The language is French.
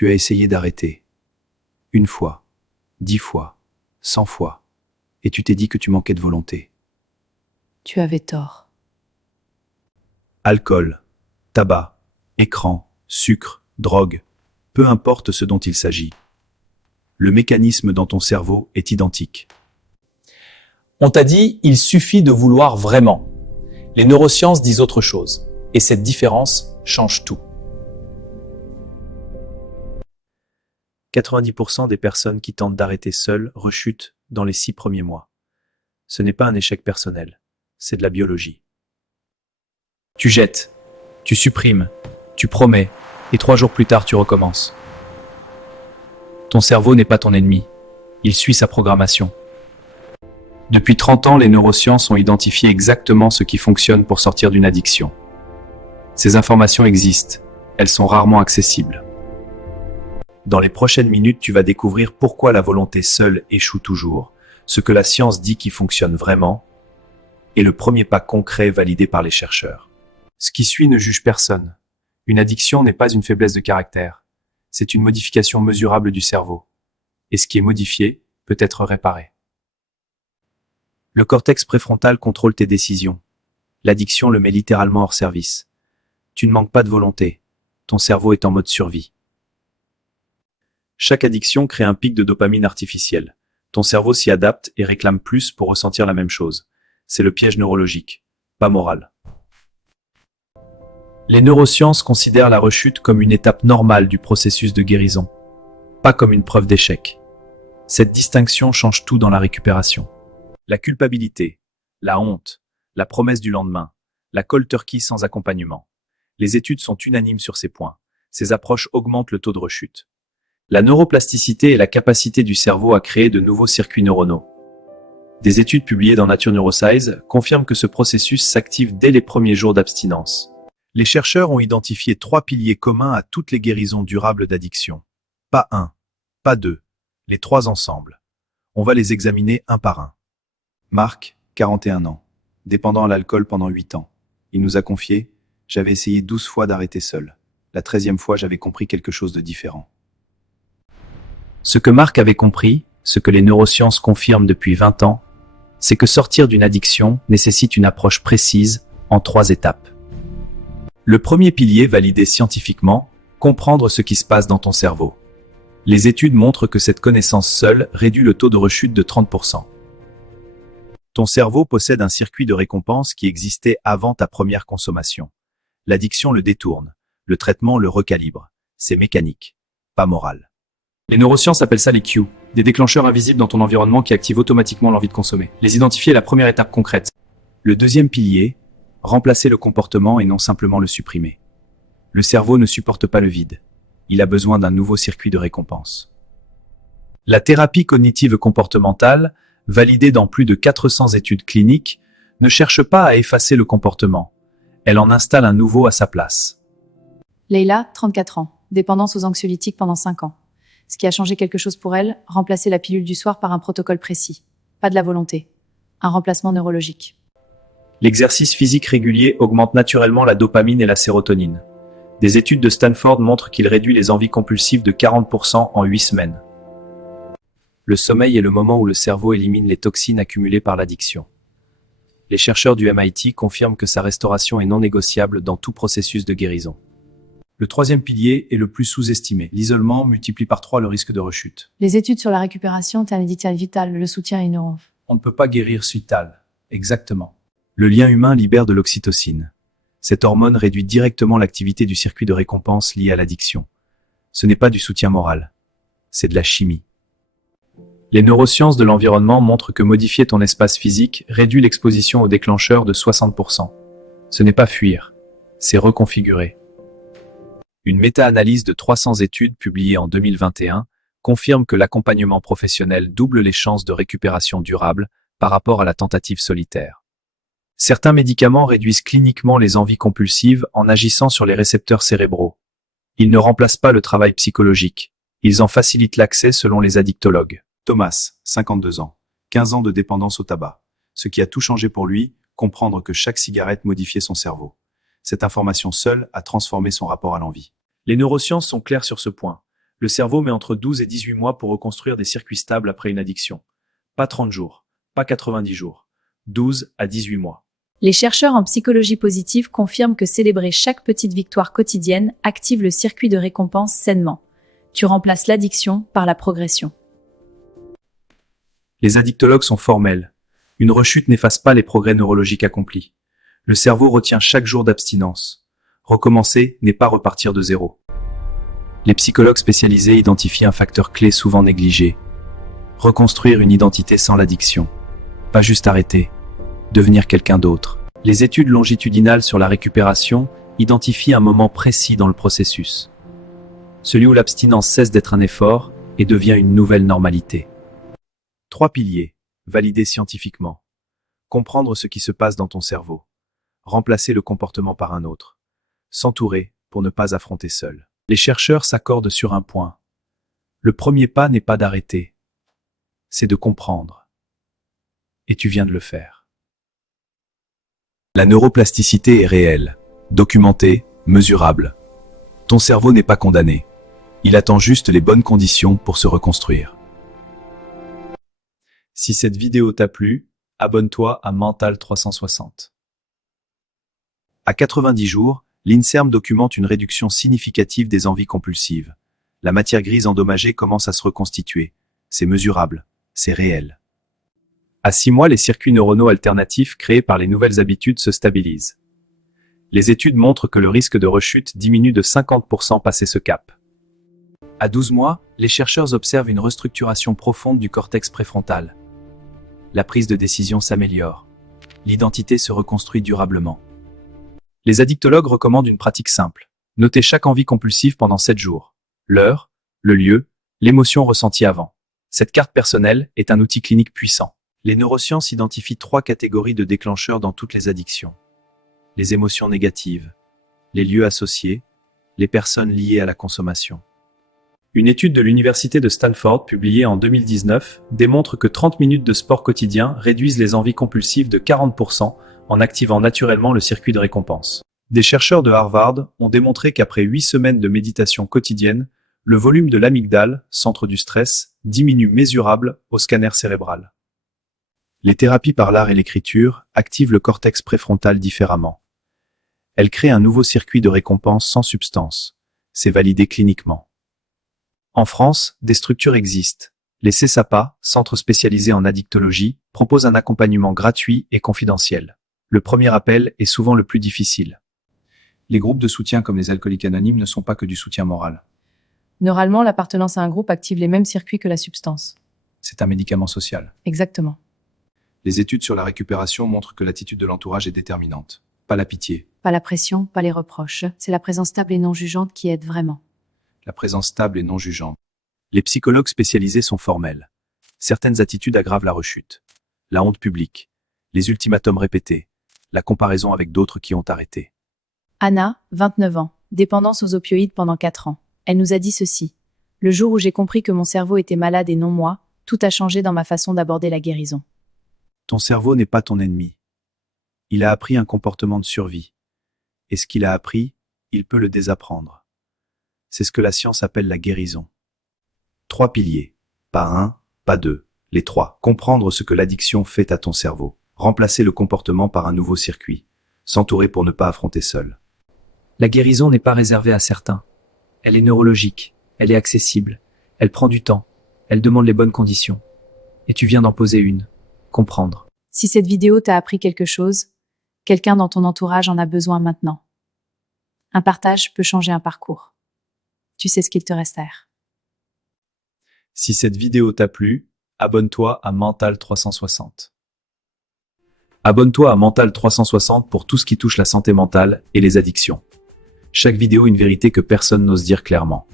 Tu as essayé d'arrêter. 1 fois, 10 fois, 100 fois. Et tu t'es dit que tu manquais de volonté. Tu avais tort. Alcool, tabac, écran, sucre, drogue, peu importe ce dont il s'agit. Le mécanisme dans ton cerveau est identique. On t'a dit, il suffit de vouloir vraiment. Les neurosciences disent autre chose. Et cette différence change tout. 90% des personnes qui tentent d'arrêter seules rechutent dans les 6 premiers mois. Ce n'est pas un échec personnel, c'est de la biologie. Tu jettes, tu supprimes, tu promets, et 3 jours plus tard tu recommences. Ton cerveau n'est pas ton ennemi, il suit sa programmation. Depuis 30 ans, les neurosciences ont identifié exactement ce qui fonctionne pour sortir d'une addiction. Ces informations existent, elles sont rarement accessibles. Dans les prochaines minutes, tu vas découvrir pourquoi la volonté seule échoue toujours, ce que la science dit qui fonctionne vraiment, et le premier pas concret validé par les chercheurs. Ce qui suit ne juge personne. Une addiction n'est pas une faiblesse de caractère, c'est une modification mesurable du cerveau. Et ce qui est modifié peut être réparé. Le cortex préfrontal contrôle tes décisions. L'addiction le met littéralement hors service. Tu ne manques pas de volonté. Ton cerveau est en mode survie. Chaque addiction crée un pic de dopamine artificielle. Ton cerveau s'y adapte et réclame plus pour ressentir la même chose. C'est le piège neurologique, pas moral. Les neurosciences considèrent la rechute comme une étape normale du processus de guérison, pas comme une preuve d'échec. Cette distinction change tout dans la récupération. La culpabilité, la honte, la promesse du lendemain, la cold turkey sans accompagnement. Les études sont unanimes sur ces points. Ces approches augmentent le taux de rechute. La neuroplasticité est la capacité du cerveau à créer de nouveaux circuits neuronaux. Des études publiées dans Nature Neuroscience confirment que ce processus s'active dès les premiers jours d'abstinence. Les chercheurs ont identifié 3 piliers communs à toutes les guérisons durables d'addiction. Pas 1, pas 2, les 3 ensemble. On va les examiner un par un. Marc, 41 ans, dépendant à l'alcool pendant 8 ans. Il nous a confié « J'avais essayé 12 fois d'arrêter seul. La 13e fois, j'avais compris quelque chose de différent. » Ce que Marc avait compris, ce que les neurosciences confirment depuis 20 ans, c'est que sortir d'une addiction nécessite une approche précise en 3 étapes. Le premier pilier validé scientifiquement, comprendre ce qui se passe dans ton cerveau. Les études montrent que cette connaissance seule réduit le taux de rechute de 30%. Ton cerveau possède un circuit de récompense qui existait avant ta première consommation. L'addiction le détourne, le traitement le recalibre. C'est mécanique, pas moral. Les neurosciences appellent ça les cues, des déclencheurs invisibles dans ton environnement qui activent automatiquement l'envie de consommer. Les identifier est la première étape concrète. Le deuxième pilier, remplacer le comportement et non simplement le supprimer. Le cerveau ne supporte pas le vide. Il a besoin d'un nouveau circuit de récompense. La thérapie cognitive comportementale, validée dans plus de 400 études cliniques, ne cherche pas à effacer le comportement. Elle en installe un nouveau à sa place. Leïla, 34 ans, dépendance aux anxiolytiques pendant 5 ans. Ce qui a changé quelque chose pour elle, remplacer la pilule du soir par un protocole précis. Pas de la volonté. Un remplacement neurologique. L'exercice physique régulier augmente naturellement la dopamine et la sérotonine. Des études de Stanford montrent qu'il réduit les envies compulsives de 40% en 8 semaines. Le sommeil est le moment où le cerveau élimine les toxines accumulées par l'addiction. Les chercheurs du MIT confirment que sa restauration est non négociable dans tout processus de guérison. Le troisième pilier est le plus sous-estimé. L'isolement multiplie par 3 le risque de rechute. Les études sur la récupération, ta méditation vitale, le soutien inhérent. On ne peut pas guérir suital. Exactement. Le lien humain libère de l'oxytocine. Cette hormone réduit directement l'activité du circuit de récompense lié à l'addiction. Ce n'est pas du soutien moral. C'est de la chimie. Les neurosciences de l'environnement montrent que modifier ton espace physique réduit l'exposition aux déclencheurs de 60%. Ce n'est pas fuir, c'est reconfigurer. Une méta-analyse de 300 études publiée en 2021 confirme que l'accompagnement professionnel double les chances de récupération durable par rapport à la tentative solitaire. Certains médicaments réduisent cliniquement les envies compulsives en agissant sur les récepteurs cérébraux. Ils ne remplacent pas le travail psychologique. Ils en facilitent l'accès selon les addictologues. Thomas, 52 ans, 15 ans de dépendance au tabac. Ce qui a tout changé pour lui, comprendre que chaque cigarette modifiait son cerveau. Cette information seule a transformé son rapport à l'envie. Les neurosciences sont claires sur ce point. Le cerveau met entre 12 et 18 mois pour reconstruire des circuits stables après une addiction. Pas 30 jours, pas 90 jours, 12 à 18 mois. Les chercheurs en psychologie positive confirment que célébrer chaque petite victoire quotidienne active le circuit de récompense sainement. Tu remplaces l'addiction par la progression. Les addictologues sont formels. Une rechute n'efface pas les progrès neurologiques accomplis. Le cerveau retient chaque jour d'abstinence. Recommencer n'est pas repartir de zéro. Les psychologues spécialisés identifient un facteur clé souvent négligé. Reconstruire une identité sans l'addiction. Pas juste arrêter. Devenir quelqu'un d'autre. Les études longitudinales sur la récupération identifient un moment précis dans le processus. Celui où l'abstinence cesse d'être un effort et devient une nouvelle normalité. 3 piliers, validés scientifiquement. Comprendre ce qui se passe dans ton cerveau. Remplacer le comportement par un autre. S'entourer pour ne pas affronter seul. Les chercheurs s'accordent sur un point. Le premier pas n'est pas d'arrêter. C'est de comprendre. Et tu viens de le faire. La neuroplasticité est réelle, documentée, mesurable. Ton cerveau n'est pas condamné. Il attend juste les bonnes conditions pour se reconstruire. Si cette vidéo t'a plu, abonne-toi à Mental 360. À 90 jours, l'INSERM documente une réduction significative des envies compulsives. La matière grise endommagée commence à se reconstituer. C'est mesurable, c'est réel. À 6 mois, les circuits neuronaux alternatifs créés par les nouvelles habitudes se stabilisent. Les études montrent que le risque de rechute diminue de 50% passé ce cap. À 12 mois, les chercheurs observent une restructuration profonde du cortex préfrontal. La prise de décision s'améliore. L'identité se reconstruit durablement. Les addictologues recommandent une pratique simple. Notez chaque envie compulsive pendant 7 jours. L'heure, le lieu, l'émotion ressentie avant. Cette carte personnelle est un outil clinique puissant. Les neurosciences identifient 3 catégories de déclencheurs dans toutes les addictions. Les émotions négatives, les lieux associés, les personnes liées à la consommation. Une étude de l'université de Stanford, publiée en 2019, démontre que 30 minutes de sport quotidien réduisent les envies compulsives de 40% en activant naturellement le circuit de récompense. Des chercheurs de Harvard ont démontré qu'après 8 semaines de méditation quotidienne, le volume de l'amygdale, centre du stress, diminue mesurable au scanner cérébral. Les thérapies par l'art et l'écriture activent le cortex préfrontal différemment. Elles créent un nouveau circuit de récompense sans substance. C'est validé cliniquement. En France, des structures existent. Les CESAPA, centres spécialisés en addictologie, proposent un accompagnement gratuit et confidentiel. Le premier appel est souvent le plus difficile. Les groupes de soutien comme les alcooliques anonymes ne sont pas que du soutien moral. Neuralement, l'appartenance à un groupe active les mêmes circuits que la substance. C'est un médicament social. Exactement. Les études sur la récupération montrent que l'attitude de l'entourage est déterminante. Pas la pitié. Pas la pression, pas les reproches. C'est la présence stable et non jugeante qui aide vraiment. La présence stable et non jugeante. Les psychologues spécialisés sont formels. Certaines attitudes aggravent la rechute. La honte publique. Les ultimatums répétés. La comparaison avec d'autres qui ont arrêté. Anna, 29 ans, dépendance aux opioïdes pendant 4 ans. Elle nous a dit ceci. Le jour où j'ai compris que mon cerveau était malade et non moi, tout a changé dans ma façon d'aborder la guérison. Ton cerveau n'est pas ton ennemi. Il a appris un comportement de survie. Et ce qu'il a appris, il peut le désapprendre. C'est ce que la science appelle la guérison. 3 piliers. Pas 1, pas 2. Les 3. Comprendre ce que l'addiction fait à ton cerveau. Remplacer le comportement par un nouveau circuit. S'entourer pour ne pas affronter seul. La guérison n'est pas réservée à certains. Elle est neurologique. Elle est accessible. Elle prend du temps. Elle demande les bonnes conditions. Et tu viens d'en poser une. Comprendre. Si cette vidéo t'a appris quelque chose, quelqu'un dans ton entourage en a besoin maintenant. Un partage peut changer un parcours. Tu sais ce qu'il te reste à faire. Si cette vidéo t'a plu, abonne-toi à Mental 360. Abonne-toi à Mental 360 pour tout ce qui touche la santé mentale et les addictions. Chaque vidéo une vérité que personne n'ose dire clairement.